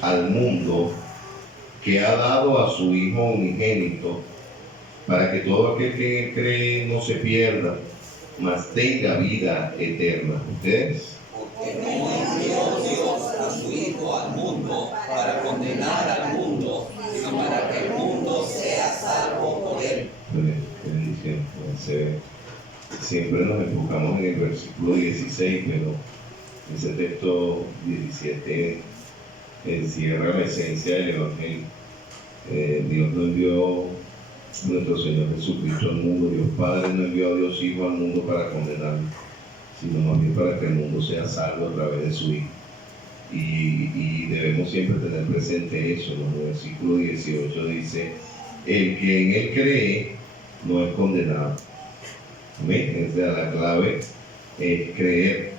al mundo, que ha dado a su Hijo unigénito, para que todo aquel que en él cree no se pierda, mas tenga vida eterna. ¿Ustedes? Porque no envió Dios a su Hijo al mundo para condenar al mundo, sino para que el mundo sea salvo por él. Bendición. Entonces, siempre nos enfocamos en el versículo 16, pero ese texto 17 encierra la esencia del Evangelio. Dios no envió a nuestro Señor Jesucristo al mundo, Dios Padre no envió a Dios Hijo al mundo para condenarlo, sino más bien para que el mundo sea salvo a través de su Hijo. Y debemos siempre tener presente eso, ¿no? El versículo 18 dice: el que en él cree no es condenado. ¿Amén? O sea, la clave es creer.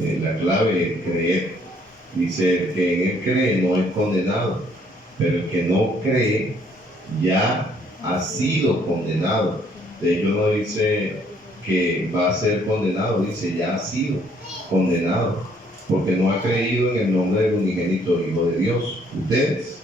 La clave es creer. Dice: el que en él cree no es condenado, pero el que no cree ya ha sido condenado. De hecho, no dice que va a ser condenado, dice ya ha sido condenado, porque no ha creído en el nombre del unigénito Hijo de Dios. ¿Ustedes?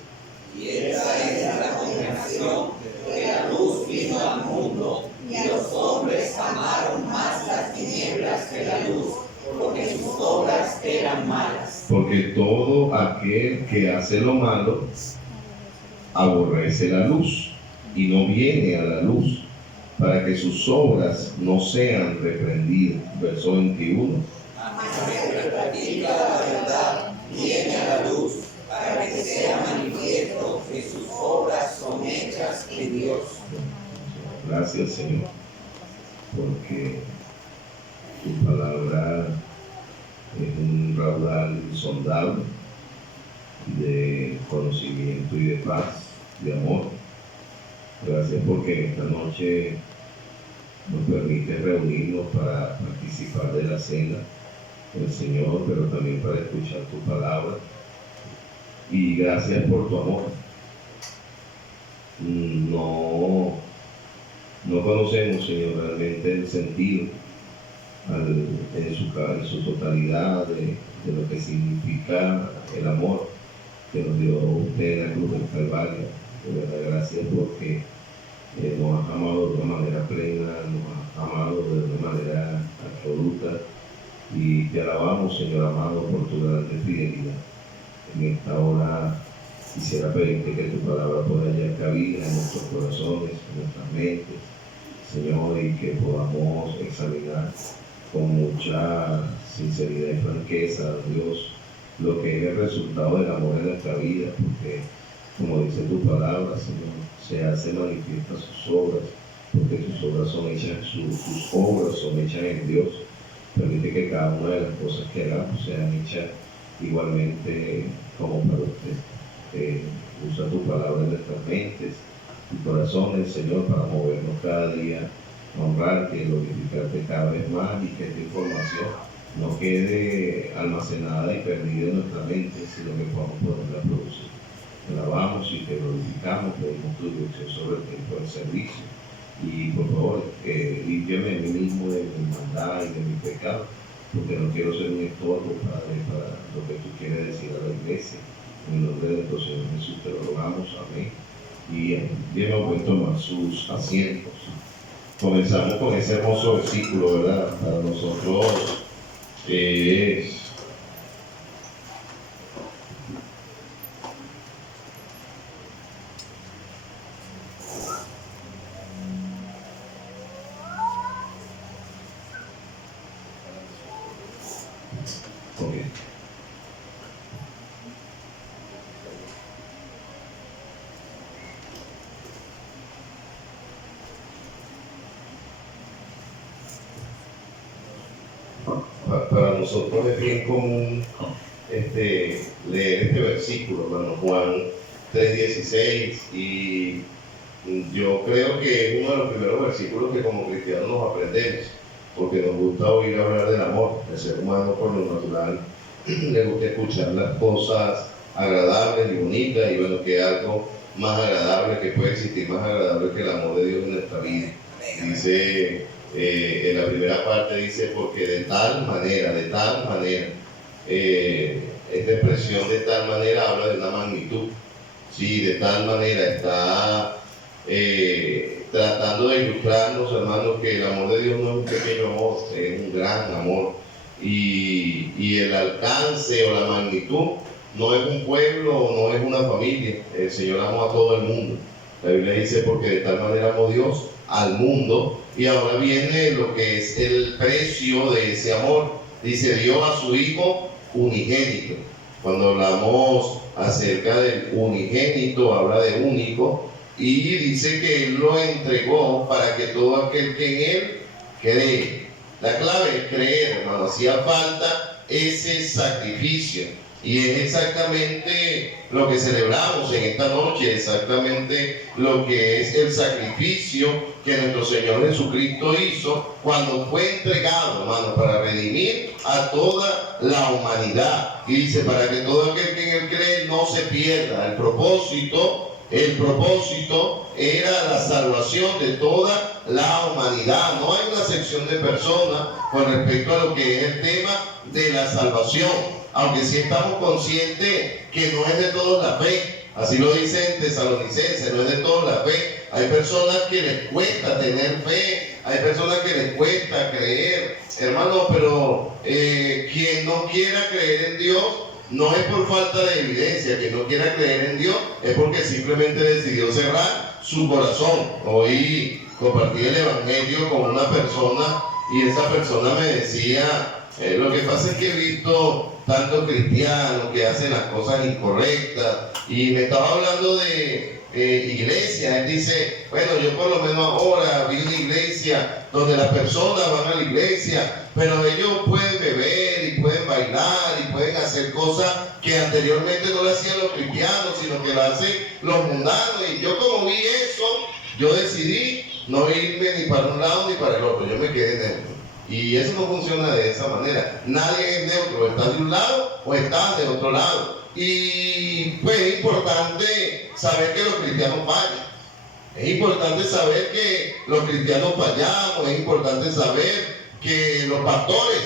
Y esa es la condenación, que la luz vino al mundo, y los hombres amaron más las tinieblas que la luz, porque sus obras eran malas. Porque todo aquel que hace lo malo aborrece la luz y no viene a la luz, para que sus obras no sean reprendidas. Verso 21. El que practica la verdad viene a la luz, para que sea manifiesto que sus obras son hechas en Dios. Gracias, Señor, porque tu palabra es un raudal insondable de conocimiento y de paz, de amor. Gracias porque esta noche nos permite reunirnos para participar de la cena del Señor, pero también para escuchar tu palabra. Y gracias por tu amor. No conocemos, Señor, realmente el sentido en su totalidad de lo que significa el amor que nos dio usted en la cruz del Calvario. De verdad, gracias porque nos ha amado de una manera plena, nos ha amado de una manera absoluta, y te alabamos, Señor amado, por tu grande fidelidad. En esta hora quisiera pedirte que tu palabra pueda hallar cabida en nuestros corazones, en nuestras mentes, Señor, y que podamos examinar con mucha sinceridad y franqueza, Dios, lo que es el resultado del amor en nuestra vida, porque, como dice tu palabra, Señor, se hace manifiesta sus obras, porque sus obras son hechas, sus obras son hechas en Dios. Permite que cada una de las cosas que hagamos sean hechas igualmente como para usted. Usa tu palabra en nuestras mentes y corazones, Señor, para movernos cada día, honrarte, glorificarte cada vez más, y que esta información no quede almacenada y perdida en nuestra mente, sino que podamos poderla producir. Te alabamos y te glorificamos, pedimos tu dirección sobre el tiempo del servicio. Y por favor, límpiame a mí mismo de mi maldad y de mi pecado, porque no quiero ser un estorbo, Padre, para lo que tú quieres decir a la iglesia. En el nombre de nuestro Señor Jesús te lo rogamos, amén. Y lleven puesto tomar sus asientos. Comenzamos con ese hermoso versículo, ¿verdad? Para nosotros es okay. Para nosotros es bien común leer este versículo, hermano, Juan 3:16, y yo creo que es uno de los primeros versículos que como cristianos nos aprendemos, porque nos gusta oír hablar del amor. El ser humano, por lo natural, le gusta escuchar las cosas agradables y bonitas, y bueno, que algo más agradable, que puede existir más agradable que el amor de Dios en nuestra vida. Dice, en la primera parte dice: porque de tal manera, esta expresión de tal manera habla de una magnitud. Sí, de tal manera está tratando de ilustrarnos, hermanos, que el amor de Dios no es un pequeño amor, es un gran amor. Y el alcance o la magnitud no es un pueblo o no es una familia. El Señor amó a todo el mundo. La Biblia dice, porque de tal manera amó Dios al mundo. Y ahora viene lo que es el precio de ese amor. Dice, dio a su Hijo unigénito. Cuando hablamos acerca del unigénito, habla de único, y dice que Él lo entregó para que todo aquel que en Él cree. La clave es creer, hermano. Hacía falta ese sacrificio. Y es exactamente lo que celebramos en esta noche, exactamente lo que es el sacrificio que nuestro Señor Jesucristo hizo cuando fue entregado, hermano, para redimir a toda la humanidad. Y dice, para que todo aquel que en Él cree no se pierda. El propósito era la salvación de toda la humanidad. No hay una sección de personas con respecto a lo que es el tema de la salvación. Aunque sí estamos conscientes que no es de todos la fe. Así lo dice en Tesalonicenses, no es de todos la fe. Hay personas que les cuesta tener fe, hay personas que les cuesta creer. Hermano, pero quien no quiera creer en Dios no es por falta de evidencia. Quien no quiera creer en Dios es porque simplemente decidió cerrar su corazón. Hoy compartí el evangelio con una persona y esa persona me decía, lo que pasa es que he visto tantos cristianos que hacen las cosas incorrectas, y me estaba hablando de iglesia. Él dice, bueno, yo por lo menos ahora vi una iglesia donde las personas van a la iglesia, pero ellos pueden beber y pueden bailar y pueden hacer cosas que anteriormente no le hacían los cristianos, sino que lo hacen los mundanos. Y yo, como vi eso, yo decidí no irme ni para un lado ni para el otro, yo me quedé dentro. Y eso no funciona de esa manera. Nadie es neutro, estás de un lado o estás de otro lado. Y pues es importante saber que los cristianos fallan. Es importante saber que los cristianos fallamos. Es importante saber que los pastores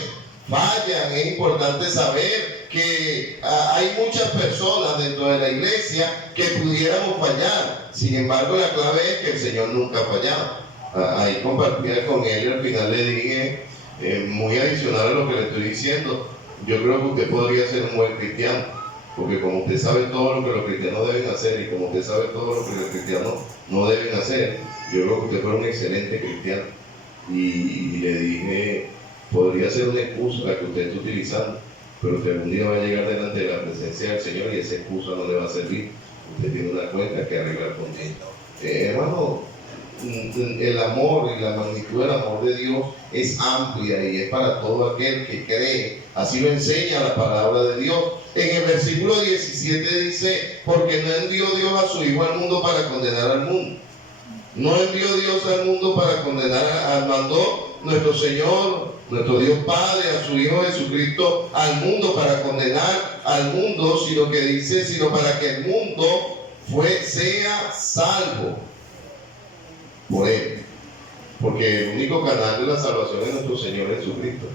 fallan. Es importante saber que hay muchas personas dentro de la iglesia que pudiéramos fallar. Sin embargo, la clave es que el Señor nunca ha fallado. Ahí compartía con él y al final le dije, muy adicional a lo que le estoy diciendo, yo creo que usted podría ser un buen cristiano, porque como usted sabe todo lo que los cristianos deben hacer y como usted sabe todo lo que los cristianos no deben hacer, yo creo que usted fuera un excelente cristiano. Y le dije, podría ser una excusa la que usted está utilizando, pero que algún día va a llegar delante de la presencia del Señor y esa excusa no le va a servir. Usted tiene una cuenta que arreglar con Él. Hermano, el amor y la magnitud del amor de Dios es amplia y es para todo aquel que cree. Así lo enseña la palabra de Dios. En el versículo 17 dice, porque no envió Dios a su Hijo al mundo para condenar al mundo. No envió Dios al mundo para condenar, mandó nuestro Señor, nuestro Dios Padre, a su Hijo Jesucristo al mundo para condenar al mundo, sino que dice, sino para que el mundo sea salvo por Él, porque el único canal de la salvación es nuestro Señor Jesucristo.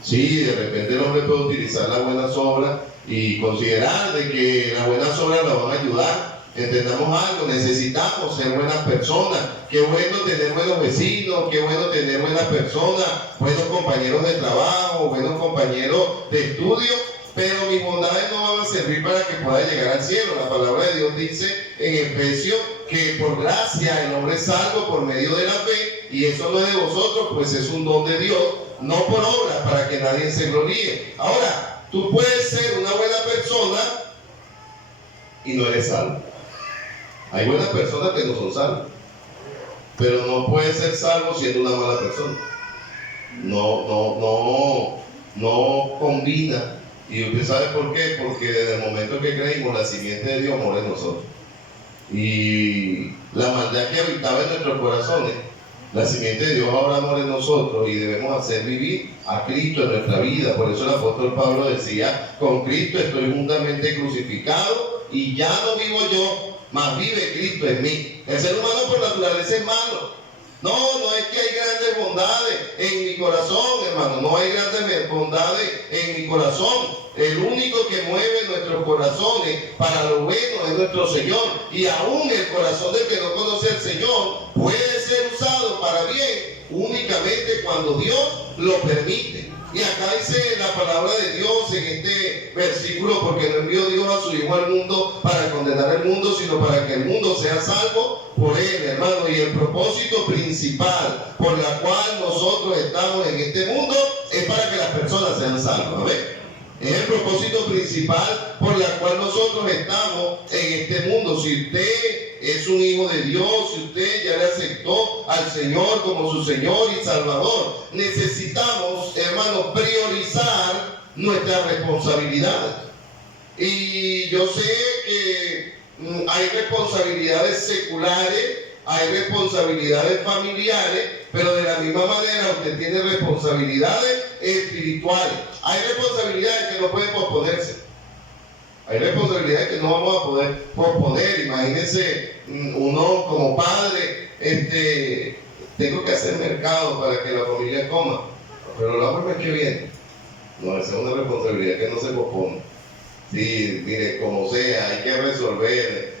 Sí, de repente el hombre puede utilizar las buenas obras y considerar de que las buenas obras nos van a ayudar. Entendamos algo, necesitamos ser buenas personas. Qué bueno tener buenos vecinos, qué bueno tener buenas personas, buenos compañeros de trabajo, buenos compañeros de estudio, pero mis bondades no van a servir para que pueda llegar al cielo. La palabra de Dios dice en Efesios que por gracia el hombre es salvo por medio de la fe, y eso no es de vosotros, pues es un don de Dios, no por obras, para que nadie se gloríe. Ahora, tú puedes ser una buena persona y no eres salvo. Hay buenas personas que no son salvas, pero no puedes ser salvo siendo una mala persona. No combina. Y usted sabe por qué, porque desde el momento que creímos, la simiente de Dios mora en nosotros. Y la maldad que habitaba en nuestros corazones, la simiente de Dios ahora mora en nosotros, y debemos hacer vivir a Cristo en nuestra vida. Por eso el apóstol Pablo decía, con Cristo estoy juntamente crucificado, y ya no vivo yo, mas vive Cristo en mí. El ser humano por naturaleza es malo, No es que hay grandes bondades en mi corazón, hermano. No hay grandes bondades en mi corazón. El único que mueve nuestros corazones para lo bueno es nuestro Señor. Y aún el corazón del que no conoce al Señor puede ser usado para bien únicamente cuando Dios lo permite. Y acá dice la palabra de Dios en este versículo, porque no envió Dios a su Hijo al mundo para condenar al mundo, sino para que el mundo sea salvo por él, hermano. Y el propósito principal por la cual nosotros estamos en este mundo es para que las personas sean salvas. ¿Ves? Es el propósito principal por la cual nosotros estamos en este mundo. Si usted es un hijo de Dios, si usted ya le aceptó al Señor como su Señor y Salvador, necesitamos, hermanos, priorizar nuestras responsabilidades. Y yo sé que hay responsabilidades seculares, hay responsabilidades familiares, pero de la misma manera usted tiene responsabilidades espirituales. Hay responsabilidades que no pueden posponerse. Hay responsabilidades que no vamos a poder posponer. Imagínense, uno como padre, tengo que hacer mercado para que la familia coma, pero lo hago el mes que viene. No, esa es una responsabilidad que no se pospone. Sí, mire, como sea, hay que resolver.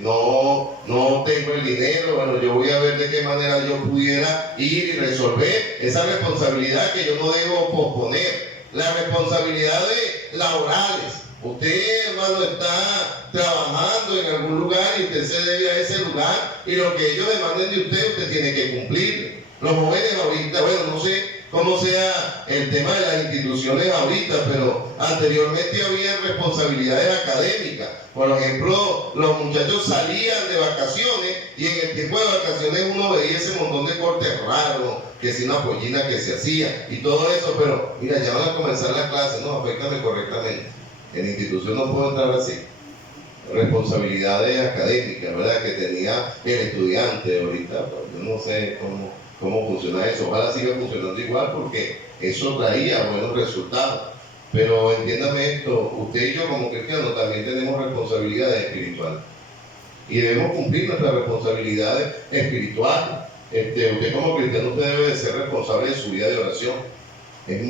No tengo el dinero, bueno, yo voy a ver de qué manera yo pudiera ir y resolver esa responsabilidad que yo no debo posponer. Las responsabilidades laborales. Usted, hermano, está trabajando en algún lugar y usted se debe a ese lugar, y lo que ellos demanden de usted, usted tiene que cumplir. Los jóvenes ahorita, bueno, no sé cómo sea el tema de las instituciones ahorita, pero anteriormente había responsabilidades académicas. Por ejemplo, los muchachos salían de vacaciones y en el tiempo de vacaciones uno veía ese montón de cortes raros, que si una pollina que se hacía y todo eso, pero mira, ya van a comenzar las clases, no, afectame correctamente. En la institución no puedo entrar así. Responsabilidades académicas, ¿verdad?, que tenía el estudiante ahorita, pues yo no sé cómo funciona eso. Ojalá siga funcionando igual, porque eso traía buenos resultados. Pero entiéndame esto, usted y yo como cristianos también tenemos responsabilidades espirituales. Y debemos cumplir nuestras responsabilidades espirituales. Usted como cristiano, usted debe de ser responsable de su vida de oración. Es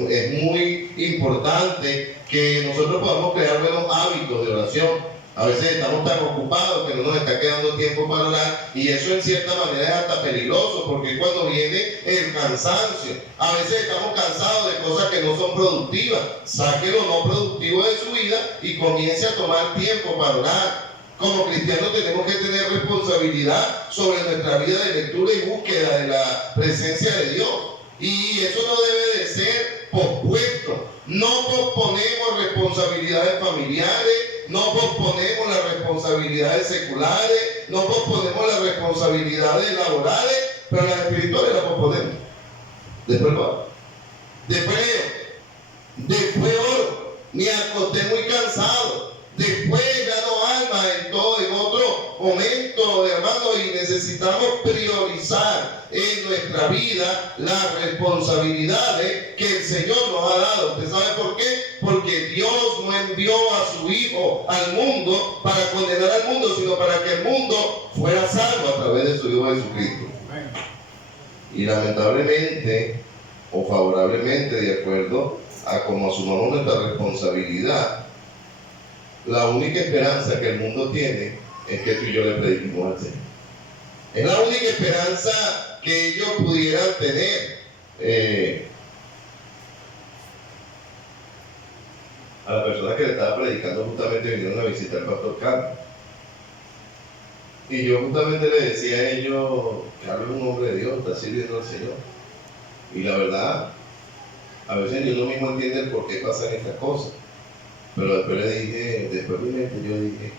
muy importante que nosotros podamos crear buenos hábitos de oración. A veces estamos tan ocupados que no nos está quedando tiempo para orar, y eso en cierta manera es hasta peligroso, porque es cuando viene el cansancio. A veces estamos cansados de cosas que no son productivas. Saque lo no productivo de su vida y comience a tomar tiempo para orar. Como cristianos tenemos que tener responsabilidad sobre nuestra vida de lectura y búsqueda de la presencia de Dios. Y eso no debe de ser pospuesto. No posponemos responsabilidades familiares, no posponemos las responsabilidades seculares, no posponemos las responsabilidades laborales, pero las espirituales las posponemos. Después lo hago. Después oro. Me acosté muy cansado. Después gano alma en otro momento, hermano, y necesitamos priorizar en nuestra vida las responsabilidades que el Señor nos ha dado. ¿Usted sabe por qué? Porque Dios no envió a su Hijo al mundo para condenar al mundo, sino para que el mundo fuera salvo a través de su Hijo Jesucristo. Y lamentablemente, o favorablemente, de acuerdo a cómo asumamos nuestra responsabilidad, la única esperanza que el mundo tiene es que tú y yo le prediquemos al Señor. Es la única esperanza que ellos pudieran tener. A la persona que le estaba predicando, justamente vinieron a visitar al pastor Carlos. Y yo justamente le decía a ellos: Carlos es un hombre de Dios, está sirviendo al Señor. Y la verdad, a veces ni uno mismo entiende el por qué pasan estas cosas. Pero después le dije, después de mi mente yo dije,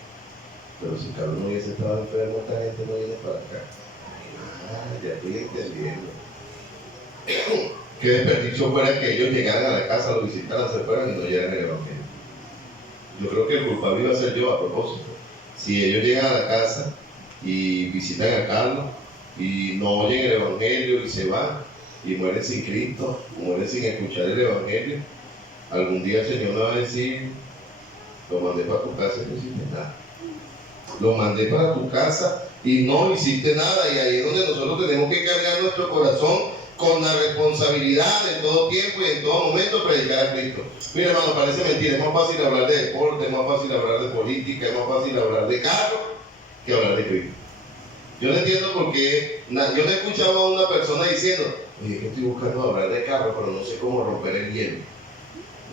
pero si Carlos no hubiese estado enfermo, esta gente no viene para acá. Ya estoy entendiendo. Qué desperdicio fuera que ellos llegaran a la casa, lo visitaran, se fueran y no llegaran al Evangelio. Yo creo que el culpable iba a ser yo a propósito. Si ellos llegan a la casa y visitan a Carlos y no oyen el Evangelio y se van y mueren sin Cristo, mueren sin escuchar el Evangelio, algún día el Señor me va a decir: lo mandé para tu casa y no hiciste nada. Lo mandé para tu casa y no hiciste nada. Y ahí es donde nosotros tenemos que cargar nuestro corazón con la responsabilidad en todo tiempo y en todo momento predicar a Cristo. Mira, hermano, parece mentira. Es más fácil hablar de deporte, es más fácil hablar de política, es más fácil hablar de carro que hablar de Cristo. Yo no entiendo por qué. Yo no he escuchado a una persona diciendo: oye, que estoy buscando hablar de carro, pero no sé cómo romper el hielo.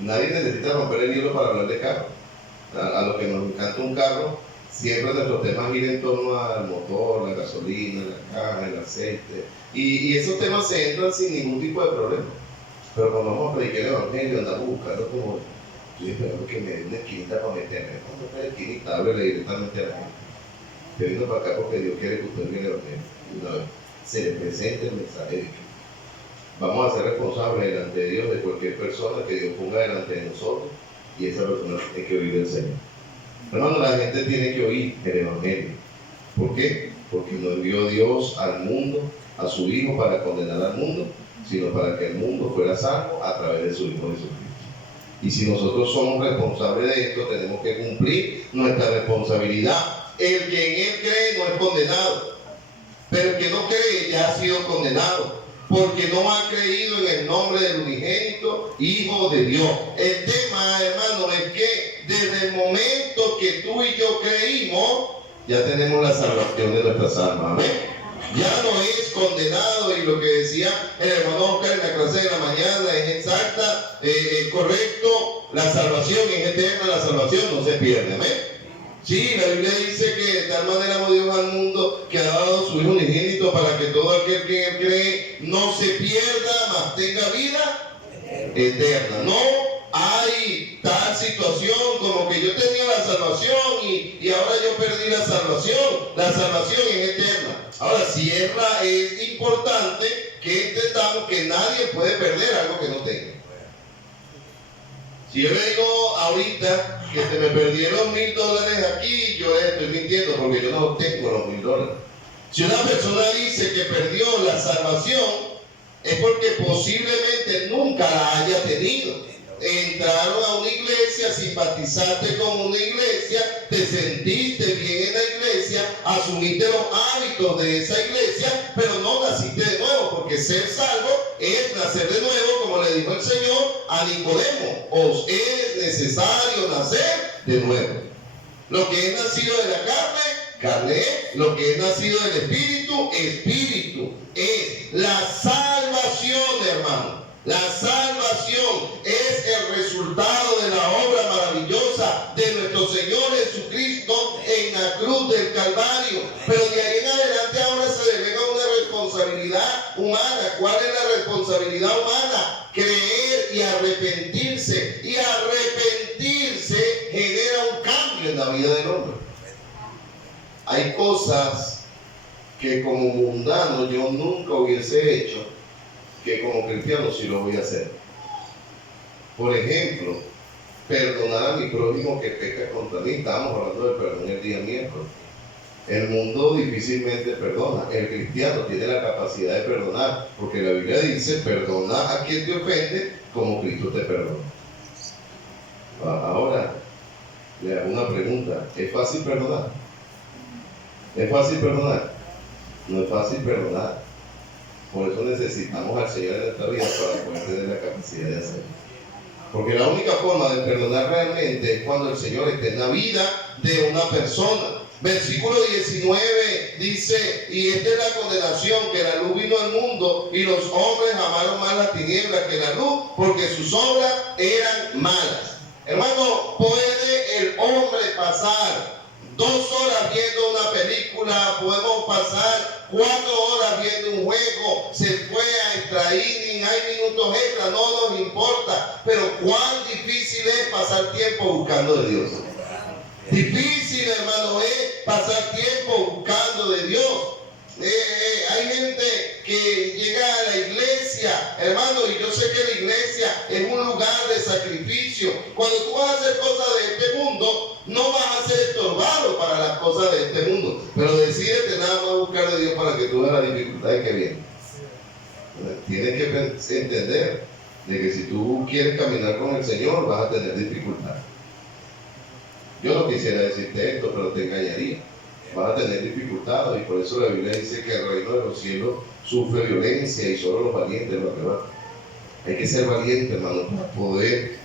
Nadie necesita romper el hielo para hablar de carro. A los que nos encanta un carro, siempre nuestros temas giran en torno al motor, la gasolina, la caja, el aceite. Y esos temas se entran sin ningún tipo de problema. Pero cuando vamos a predicar el evangelio, andamos buscando como: yo espero que me dé una esquinita para meterme. ¿Cuándo fue la esquinita? Háblele directamente a la gente. Te vino para acá porque Dios quiere que usted venga el evangelio. Y una vez se le presente el mensaje de Cristo. Vamos a ser responsables delante de Dios de cualquier persona que Dios ponga delante de nosotros, y esa persona tiene que oír del Señor. Hermano, la gente tiene que oír el evangelio. ¿Por qué? Porque no envió Dios al mundo, a su Hijo, para condenar al mundo, sino para que el mundo fuera salvo a través de su Hijo Jesucristo. Y si nosotros somos responsables de esto, tenemos que cumplir nuestra responsabilidad. El que en Él cree no es condenado, pero el que no cree ya ha sido condenado, porque no ha creído en el nombre del unigénito Hijo de Dios. El tema, hermano, es que desde el momento que tú y yo creímos, ya tenemos la salvación de nuestras almas. Amén. Ya no es condenado, y lo que decía el hermano Oscar en la clase de la mañana es exacta, correcto. La salvación es eterna, la salvación no se pierde. Amén. Sí, la Biblia dice que de tal manera amó Dios al mundo que ha dado su Hijo unigénito para que todo aquel que en Él cree no se pierda, mas tenga vida eterna. No hay tal situación como que yo tenía la salvación y ahora yo perdí la salvación. La salvación es eterna. Ahora, si es importante que entendamos que nadie puede perder algo que no tenga. Si yo le digo ahorita que se me perdieron $1,000 aquí, yo les estoy mintiendo porque yo no tengo los $1,000. Si una persona dice que perdió la salvación, es porque posiblemente nunca la haya tenido. Entraron a una iglesia, simpatizaste con una iglesia, te sentiste bien en la iglesia, asumiste los hábitos de esa iglesia, pero no naciste de nuevo, porque ser salvo es nacer de nuevo, como le dijo el Señor a Nicodemo: os es necesario nacer de nuevo. Lo que es nacido de la carne, carne es; lo que es nacido del espíritu, espíritu es. La salvación, hermano, la salvación es el resultado de la obra maravillosa de nuestro Señor Jesucristo en la cruz del Calvario. Pero de ahí en adelante ahora se delega una responsabilidad humana. ¿Cuál es la responsabilidad humana? Creer y arrepentirse. Y arrepentirse genera un cambio en la vida del hombre. Hay cosas que como mundano yo nunca hubiese hecho, que como cristiano sí lo voy a hacer. Por ejemplo, perdonar a mi prójimo que peca contra mí. Estábamos hablando del perdón el día miércoles. El mundo difícilmente perdona. El cristiano tiene la capacidad de perdonar, porque la Biblia dice: perdona a quien te ofende como Cristo te perdona. Ahora, le hago una pregunta: ¿es fácil perdonar? ¿Es fácil perdonar? No es fácil perdonar. Por eso necesitamos al Señor en nuestra vida para poder tener la capacidad de hacerlo. Porque la única forma de perdonar realmente es cuando el Señor esté en la vida de una persona. Versículo 19 dice: y esta es la condenación, que la luz vino al mundo y los hombres amaron más las tinieblas que la luz, porque sus obras eran malas. Hermano, ¿puede el hombre pasar 2 horas viendo una película? Podemos pasar 4 horas viendo un juego. Se fue a extra inning, hay minutos extra, no nos importa. Pero cuán difícil es pasar tiempo buscando de Dios. Difícil, hermano, es pasar tiempo buscando de Dios. Hay gente que llega a la iglesia, hermano, y yo sé que la iglesia es un lugar de sacrificio. Cuando tú vas a hacer cosas de este mundo, no vas a ser estorbado para las cosas de este mundo, pero decídete nada más buscar de Dios para que tú veas las dificultades que vienen. Tienes que entender de que si tú quieres caminar con el Señor, vas a tener dificultades. Yo no quisiera decirte esto, pero te engañaría. Vas a tener dificultades, y por eso la Biblia dice que el reino de los cielos sufre violencia y solo los valientes lo arrebatan. Hay que ser valiente, hermano, para poder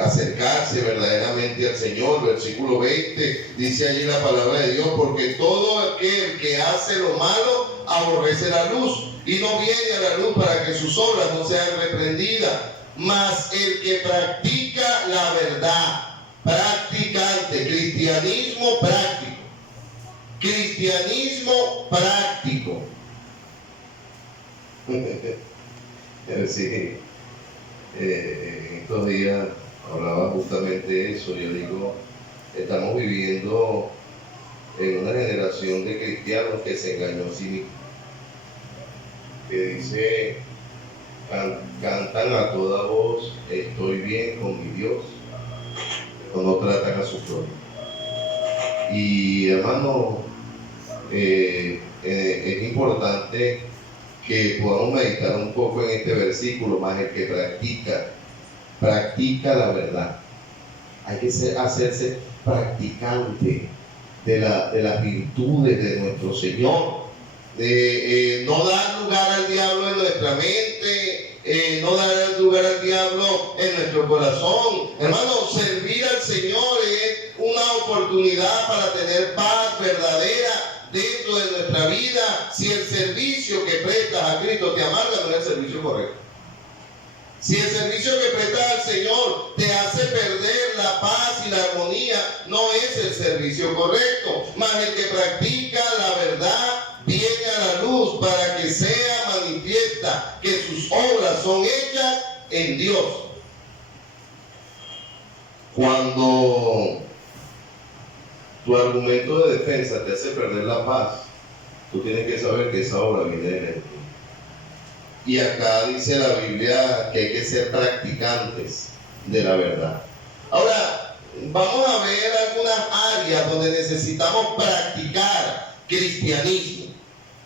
acercarse verdaderamente al Señor. Versículo 20 dice allí la palabra de Dios: porque todo aquel que hace lo malo aborrece la luz y no viene a la luz para que sus obras no sean reprendidas. Mas el que practica la verdad, practicante, cristianismo práctico. Cristianismo práctico. Sí, en estos días hablaba justamente eso. Yo digo, estamos viviendo en una generación de cristianos que se engañó a sí mismo, que dice, cantan a toda voz, estoy bien con mi Dios, o no tratan a su prójimo. Y hermano, es importante que podamos meditar un poco en este versículo, más el que practica la verdad. Hay que hacerse practicante de las virtudes de nuestro Señor, no dar lugar al diablo en nuestra mente, no dar lugar al diablo en nuestro corazón. Hermano, servir al Señor es una oportunidad para tener paz verdadera dentro de nuestra vida. Si el servicio que prestas a Cristo te amarga, no es el servicio correcto. Si el servicio que prestas al Señor te hace perder la paz y la armonía, no es el servicio correcto. Mas el que practica la verdad viene a la luz para que sea manifiesta que sus obras son hechas en Dios. Cuando tu argumento de defensa te hace perder la paz, tú tienes que saber que esa obra viene de ti. Y acá dice la Biblia que hay que ser practicantes de la verdad. Ahora, vamos a ver algunas áreas donde necesitamos practicar cristianismo.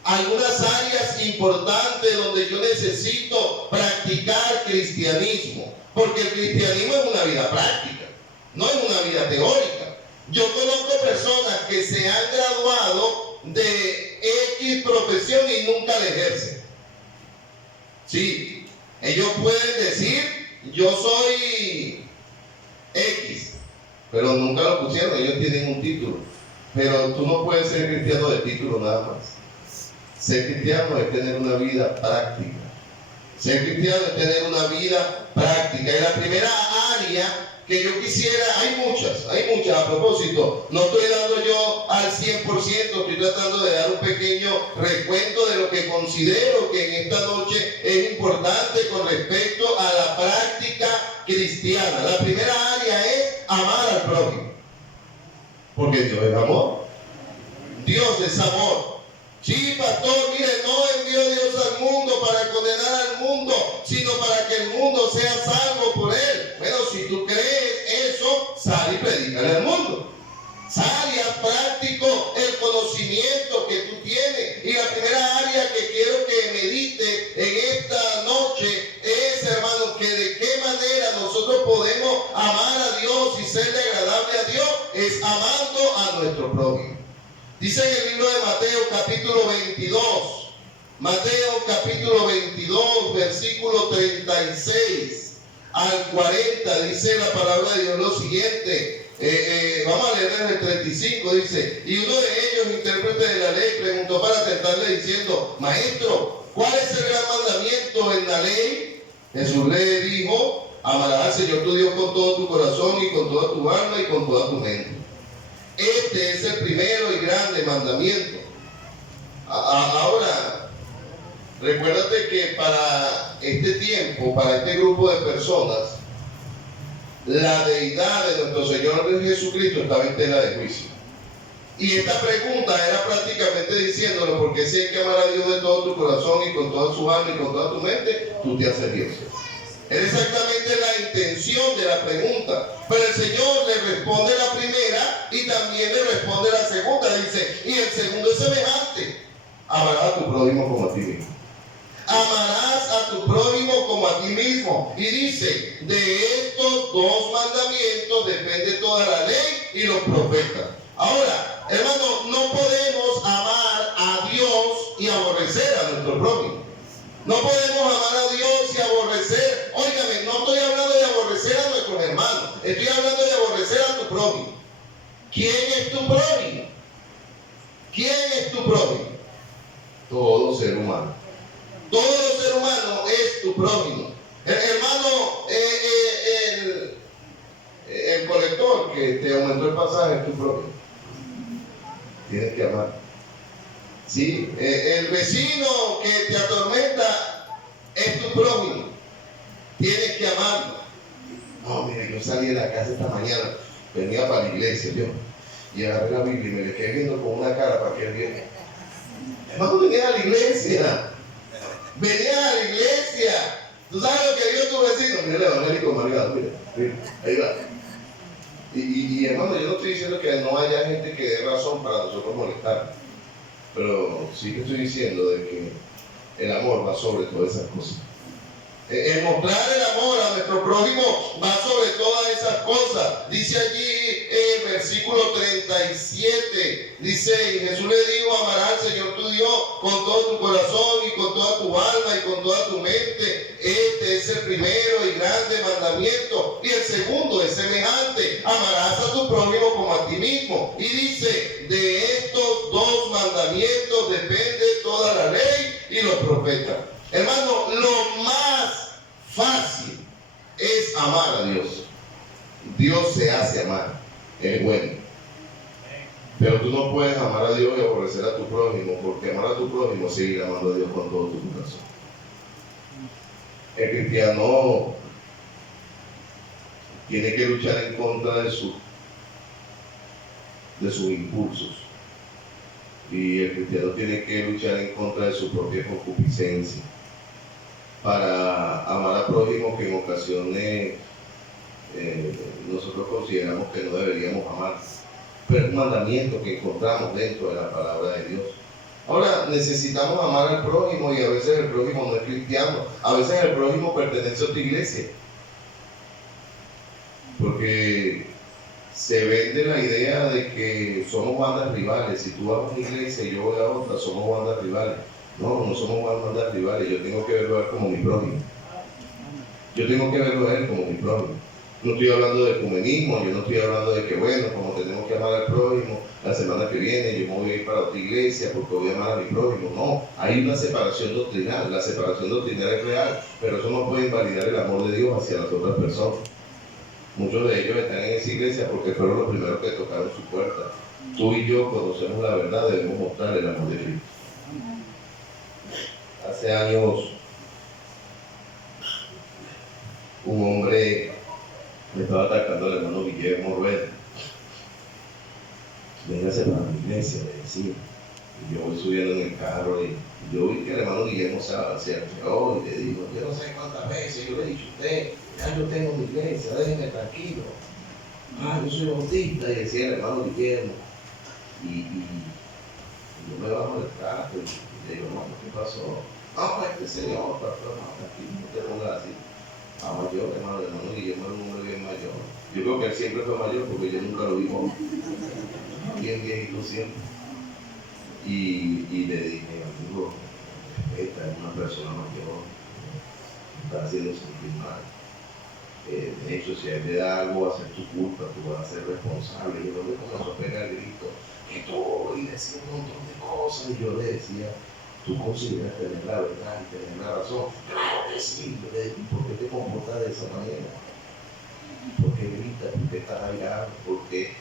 Algunas áreas importantes donde yo necesito practicar cristianismo. Porque el cristianismo es una vida práctica, no es una vida teórica. Yo conozco personas que se han graduado de X profesión y nunca la ejercen. Sí, ellos pueden decir, yo soy X, pero nunca lo pusieron. Ellos tienen un título, pero tú no puedes ser cristiano de título nada más. Ser cristiano es tener una vida práctica. Ser cristiano es tener una vida práctica. Y la primera área que yo quisiera, hay muchas a propósito, no estoy dando yo al 100%, estoy tratando de dar un pequeño recuento de lo que considero que en esta noche es importante con respecto a la práctica cristiana. La primera área es amar al prójimo, porque Dios es amor. Dios es amor. Sí, pastor, mire, no envió Dios al mundo para condenar al mundo, sino para que el mundo sea salvo por él. Bueno, si tú crees eso, sal y predícale al mundo. Sal y haz práctico el conocimiento que tú tienes. Y la primera área que quiero que medite en esta noche es, hermano, que de qué manera nosotros podemos amar a Dios y serle agradable a Dios, es amando a nuestro prójimo. Dice en el libro de Mateo capítulo 22, Mateo capítulo 22, versículo 36 al 40, dice la palabra de Dios lo siguiente. Vamos a leer desde el 35, dice: y uno de ellos, intérprete de la ley, preguntó para tentarle diciendo: Maestro, ¿cuál es el gran mandamiento en la ley? Jesús le dijo: amarás al Señor tu Dios con todo tu corazón y con toda tu alma y con toda tu mente. Este es el primero y grande mandamiento. Ahora, recuérdate que para este tiempo, para este grupo de personas, la deidad de nuestro Señor Jesucristo estaba en tela de juicio. Y esta pregunta era prácticamente diciéndolo: porque si hay que amar a Dios de todo tu corazón y con toda su alma y con toda tu mente, tú te haces Dios. Es exactamente la intención de la pregunta. Pero el Señor le responde la primera y también le responde la segunda. Dice, y el segundo es semejante: amarás a tu prójimo como a ti mismo. Amarás a tu prójimo como a a ti mismo. Y dice, de estos dos mandamientos depende toda la ley y los profetas. Ahora, hermano, no podemos amar a Dios y aborrecer a nuestro prójimo. No podemos amar a Dios y aborrecer. Óigame, no estoy hablando de aborrecer a nuestros hermanos. Estoy hablando de aborrecer a tu prójimo. ¿Quién es tu prójimo? ¿Quién es tu prójimo? Todo ser humano. Todo ser humano es tu prójimo. Hermano, el colector que te aumentó el pasaje es tu prójimo. Tienes que amar. ¿Sí? El vecino que te atormenta es tu prójimo. Tienes que amarlo. No, mire, yo salí de la casa esta mañana, venía para la iglesia yo, y agarré la Biblia y me le quedé viendo con una cara para que él viera. Hermano, venía a la iglesia. Venía a la iglesia. ¿Tú sabes lo que vio tu vecino? Mira el evangélico Margado, mira, ahí va. Y hermano, yo no estoy diciendo que no haya gente que dé razón para nosotros molestar, pero sí que estoy diciendo de que el amor va sobre todas esas cosas. El mostrar el amor a nuestro prójimo va sobre todas esas cosas. Dice allí en el versículo 37, dice, y Jesús le dijo, amarás al Señor tu Dios con todo tu corazón y con toda tu alma y con toda tu mente. Este es el primero y grande mandamiento. Y el segundo es semejante, amarás a tu prójimo como a ti mismo. Y dice, de estos dos mandamientos depende toda la ley y los profetas. Hermano, lo más fácil es amar a Dios. Dios se hace amar, es bueno. Pero tú no puedes amar a Dios y aborrecer a tu prójimo, porque amar a tu prójimo es seguir amando a Dios con todo tu corazón. El cristiano tiene que luchar en contra de sus impulsos. Y el cristiano tiene que luchar en contra de su propia concupiscencia, para amar al prójimo que en ocasiones nosotros consideramos que no deberíamos amar, pero es un mandamiento que encontramos dentro de la palabra de Dios. Ahora, necesitamos amar al prójimo, y a veces el prójimo no es cristiano, a veces el prójimo pertenece a otra iglesia, porque se vende la idea de que somos bandas rivales. Si tú vas a una iglesia y yo voy a otra, somos bandas rivales. No, no somos bandas rivales. Yo tengo que verlo a él como mi prójimo. Yo tengo que verlo a él como mi prójimo. No estoy hablando de ecumenismo, yo no estoy hablando de que, bueno, como tenemos que amar al prójimo, la semana que viene yo me voy a ir para otra iglesia porque voy a amar a mi prójimo. No, hay una separación doctrinal. La separación doctrinal es real, pero eso no puede invalidar el amor de Dios hacia las otras personas. Muchos de ellos están en esa iglesia porque fueron los primeros que tocaron su puerta. Tú y yo conocemos la verdad, debemos mostrar el amor de Cristo. Hace años, un hombre me estaba atacando al hermano Guillermo Rueda. Véngase para mi iglesia, le decía. Y yo voy subiendo en el carro y yo vi que el hermano Guillermo se arqueó y le dijo, yo no sé cuántas veces yo le he dicho a usted, ya yo tengo mi iglesia, déjenme tranquilo. Yo soy bautista, y decía el hermano Guillermo. Y yo me bajo del carro y le digo, no, ¿qué pasó? No, este señor, pastor, no, tranquilo, no te pongas así. Mayor, el hermano Guillermo era un hombre bien mayor. Yo creo que él siempre fue mayor porque yo nunca lo vi joven. Bien viejito siempre. Y le dije, amigo, esta es una persona mayor, está haciendo sentir mal. De hecho, si a él le da algo, va a ser tu culpa, tú vas a ser responsable. Y yo me comenzó a pegar el grito, que tú, y decía un montón de cosas. Y yo le decía, tú consideras tener la verdad y tener la razón. Claro que sí. Yo le dije, ¿por qué te comportas de esa manera? ¿Por qué gritas? ¿Por qué estás airado? Porque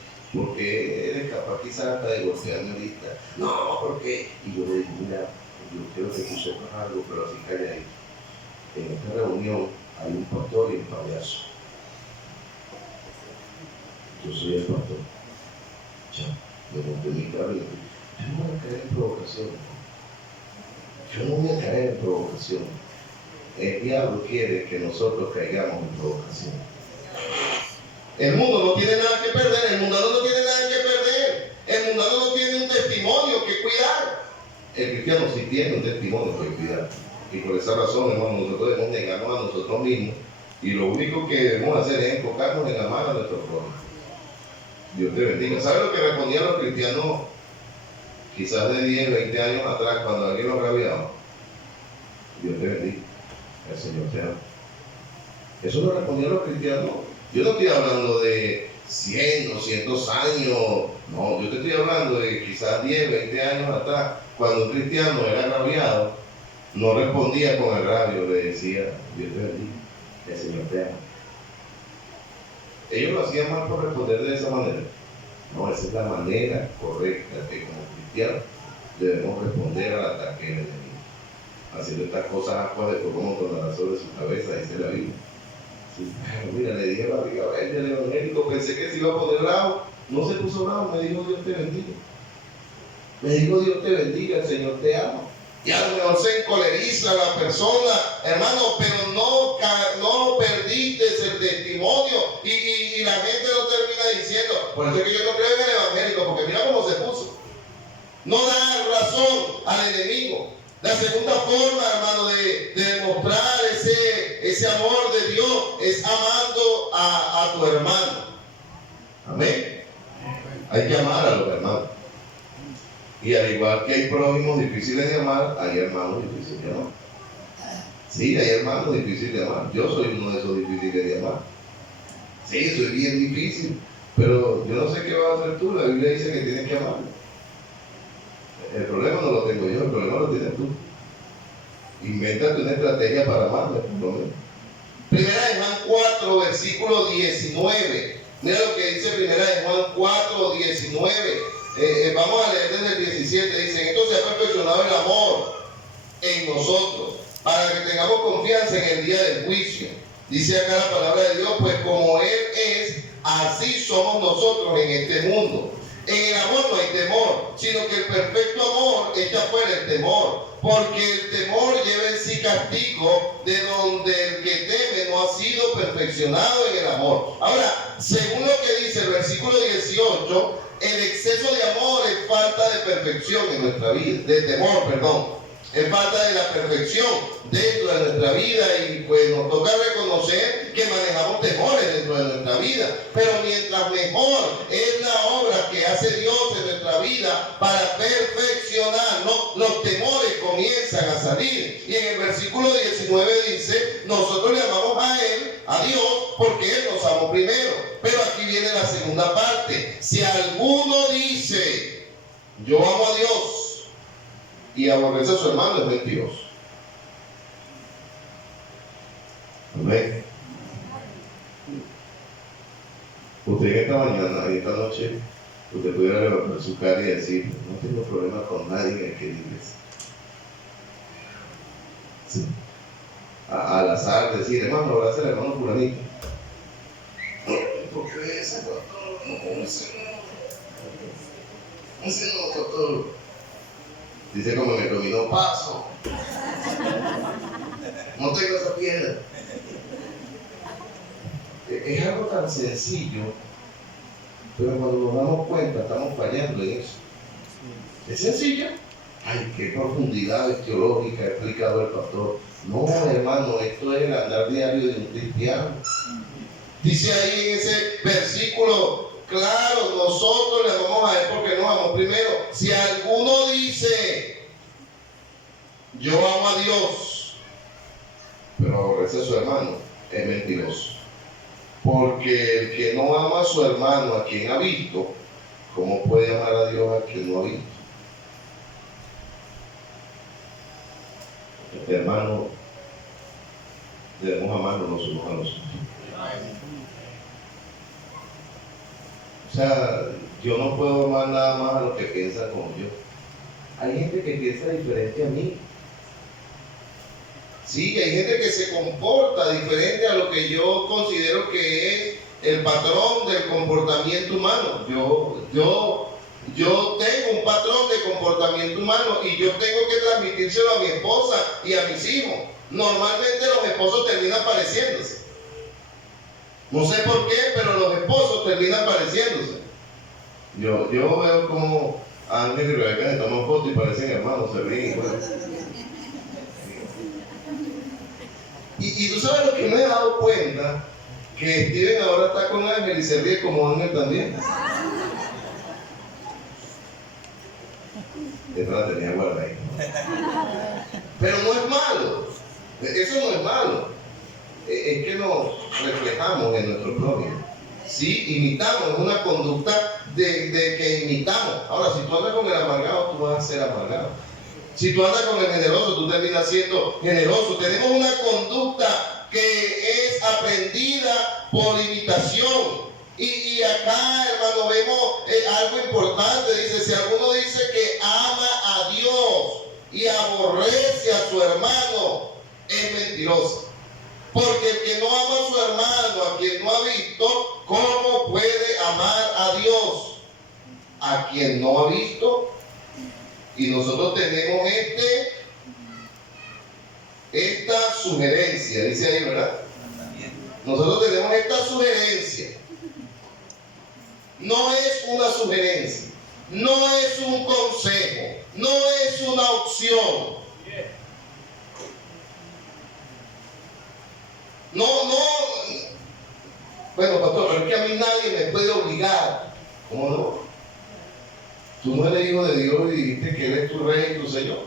eres capaz quizás hasta de golpearme ahorita. No, porque. Y yo le dije, mira, yo quiero que tú sepas algo, pero así calladito. En esta reunión hay un pastor y un payaso. Yo soy el pastor. Ya, me monté mi carro y le dije, yo no voy a caer en provocación. Yo no voy a caer en provocación. El diablo quiere que nosotros caigamos en provocación. El mundo no tiene nada que perder, el mundano no tiene nada que perder, el mundano no tiene un testimonio que cuidar. El cristiano sí tiene un testimonio que cuidar. Y por esa razón, hermano, nosotros debemos negarnos a nosotros mismos. Y lo único que debemos hacer es enfocarnos en amar a nuestro prójimo. Dios te bendiga. ¿Sabes lo que respondían los cristianos quizás de 10, 20 años atrás cuando alguien los rabiaba? Dios te bendiga. El Señor te ama. Eso lo respondían los cristianos. Yo no estoy hablando de 100, 200 años. No, yo te estoy hablando de quizás 10, 20 años atrás, cuando un cristiano era agraviado, no respondía con agravio, le decía, Dios te bendiga, el Señor te ama. Ellos lo hacían mal por responder de esa manera. No, esa es la manera correcta que como cristianos debemos responder al ataque del enemigo. Haciendo estas cosas ascuas de como con la razón de su cabeza, dice la Biblia. Sí, mira, le dije a la Biblia, el evangélico, pensé que se iba a poner bravo, no se puso bravo, me dijo Dios te bendiga. Me dijo Dios te bendiga, el Señor te ama. Y a lo mejor se encoleriza la persona, hermano, pero no perdiste el testimonio y la gente lo termina diciendo. Por eso es que yo no creo en el evangélico, porque mira cómo se puso. No da razón al enemigo. La segunda forma, hermano, de demostrar ese amor de Dios es amando a tu hermano. Amén. Hay que amar a los hermanos. Y al igual que hay prójimos difíciles de amar, hay hermanos difíciles de amar. Sí, hay hermanos difíciles de amar. Yo soy uno de esos difíciles de amar. Sí, soy bien difícil. Pero yo no sé qué vas a hacer tú. La Biblia dice que tienes que amar. El problema no lo tengo yo, el problema lo tienes tú. Invéntate una estrategia para amarme, por lo menos. Primera de Juan 4, versículo 19. Mira lo que dice Primera de Juan 4, 19. Vamos a leer desde el 17. Dice: esto se ha perfeccionado el amor en nosotros, para que tengamos confianza en el día del juicio. Dice acá la palabra de Dios: pues como Él es, así somos nosotros en este mundo. En el amor no hay temor, sino que el perfecto amor echa fuera el temor, porque el temor lleva en sí castigo, de donde el que teme no ha sido perfeccionado en el amor. Ahora, según lo que dice el versículo 18, el exceso de amor es falta de perfección en nuestra vida, de temor, perdón. Es falta de la perfección dentro de nuestra vida, y pues nos toca reconocer que manejamos temores dentro de nuestra vida. Pero mientras mejor es la obra que hace Dios en nuestra vida para perfeccionar, los temores comienzan a salir. Y en el versículo 19 dice: nosotros le amamos a Él, a Dios, porque Él nos amó primero. Pero aquí viene la segunda parte: si alguno dice yo amo a Dios y aborrece a su hermano, es mentiroso. Amén. Usted en esta mañana y esta noche, usted pudiera levantar su cara y decir: no tengo problema con nadie en aquella iglesia. Sí. Al azar decir: hermano, abraza al hermano fulanito. ¿Por qué ese pastor? Ese no, pastor. Dice como en el dominó: paso. No tengo esa piedra. Es algo tan sencillo, pero cuando nos damos cuenta estamos fallando en eso. Es sencillo. Ay, qué profundidad teológica ha explicado el pastor. No, hermano, esto es el andar diario de un cristiano. Dice ahí en ese versículo: claro, nosotros le amamos a Él porque nos amó primero. Si alguno dice yo amo a Dios, pero aborrece a su hermano, es mentiroso. Porque el que no ama a su hermano, a quien ha visto, ¿cómo puede amar a Dios a quien no ha visto? Hermano, debemos amarnos los unos a los otros. O sea, yo no puedo amar nada más a los que piensan como yo. Hay gente que piensa diferente a mí. Sí, hay gente que se comporta diferente a lo que yo considero que es el patrón del comportamiento humano. Yo tengo un patrón de comportamiento humano y yo tengo que transmitírselo a mi esposa y a mis hijos. Normalmente los esposos terminan pareciéndose. No sé por qué, pero los esposos terminan pareciéndose. Yo veo como Ángel y Rebeca se toman fotos y parecen hermanos, se ríen igual. Y tú sabes lo que me he dado cuenta, que Steven ahora está con Ángel y se ríe como Ángel también. Esta la tenía guardada ahí. Pero no es malo, eso no es malo. Es que nos reflejamos en nuestro prójimo. Sí, imitamos, es una conducta de que imitamos. Ahora, si tú andas con el amargado, tú vas a ser amargado. Si tú andas con el generoso, tú terminas siendo generoso. Tenemos una conducta que es aprendida por imitación. Y acá, hermano, vemos algo importante. Dice, si alguno dice que ama a Dios y aborrece a su hermano, es mentiroso. Porque el que no ama a su hermano, a quien no ha visto, ¿cómo puede amar a Dios? A quien no ha visto. Y nosotros tenemos esta sugerencia, dice ahí, ¿verdad? Nosotros tenemos esta sugerencia. No es una sugerencia, no es un consejo, no es una opción. No, bueno, pastor, pero es que a mí nadie me puede obligar. ¿Cómo no? Tú no eres hijo de Dios y dijiste que Él es tu rey y tu Señor.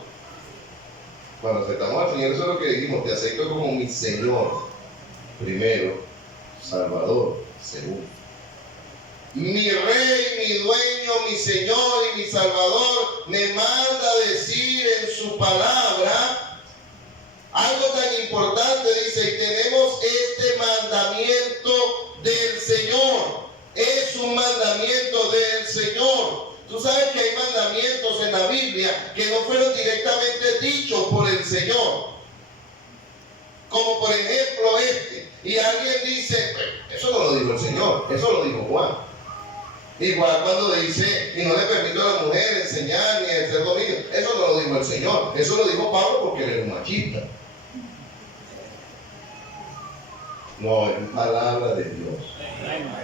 Cuando aceptamos al Señor, eso es lo que dijimos, te acepto como mi Señor, primero, Salvador, segundo. Mi rey, mi dueño, mi Señor y mi Salvador me manda a decir en su palabra algo tan importante, dice, y tenemos este mandamiento del Señor. Es un mandamiento del Señor. Tú sabes que hay mandamientos en la Biblia que no fueron directamente dichos por el Señor. Como por ejemplo este. Y alguien dice, eso no lo dijo el Señor, eso lo dijo Juan. Igual cuando dice, y no le permito a la mujer enseñar ni hacer dominio, eso no lo dijo el Señor, eso lo dijo Pablo porque él es un machista. No, es palabra de Dios,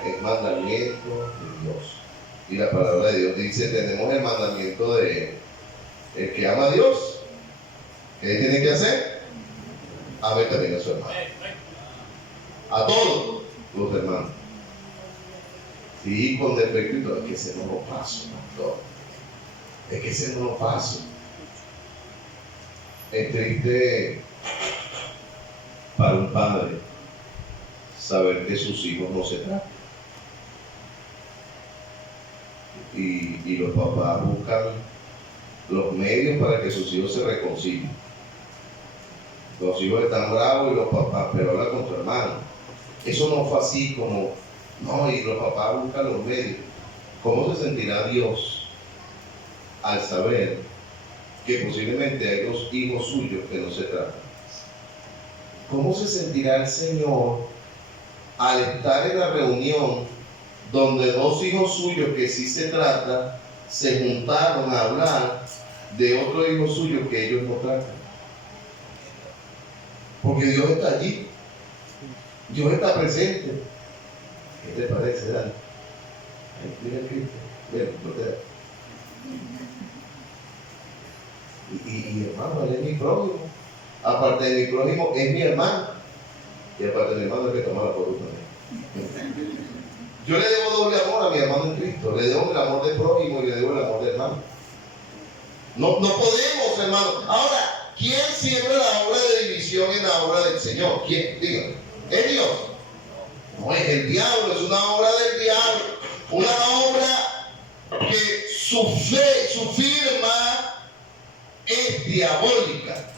es mandamiento de Dios. Y la palabra de Dios dice, tenemos el mandamiento de el que ama a Dios, ¿qué tiene que hacer? Amar también a su hermano. A todos los hermanos. Sí, con defecto y todo, es que ese no lo paso, pastor. Es que ese no lo paso. Es triste para un padre saber que sus hijos no se tratan. Y los papás buscan los medios para que sus hijos se reconcilien. Los hijos están bravos y los papás, pero habla con tu hermano. Eso no fue así como, no, y los papás buscan los medios. ¿Cómo se sentirá Dios al saber que posiblemente hay dos hijos suyos que no se tratan? ¿Cómo se sentirá el Señor al estar en la reunión donde dos hijos suyos que sí se tratan se juntaron a hablar de otro hijo suyo que ellos no tratan? Porque Dios está allí, Dios está presente. ¿Qué te parece, Dani? Mira Cristo, mira, no te da. Y hermano, él es mi prójimo. Aparte de mi prójimo, es mi hermano. Y aparte de mi hermano, es que toma la por también. Yo le debo doble amor a mi hermano en Cristo. Le debo el amor de prójimo y le debo el amor de hermano. No podemos, hermano. Ahora, ¿quién siembra la obra de división en la obra del Señor? ¿Quién? Díganme. ¿Es Dios? No es el diablo, es una obra del diablo. Una obra que su fe, su firma es diabólica.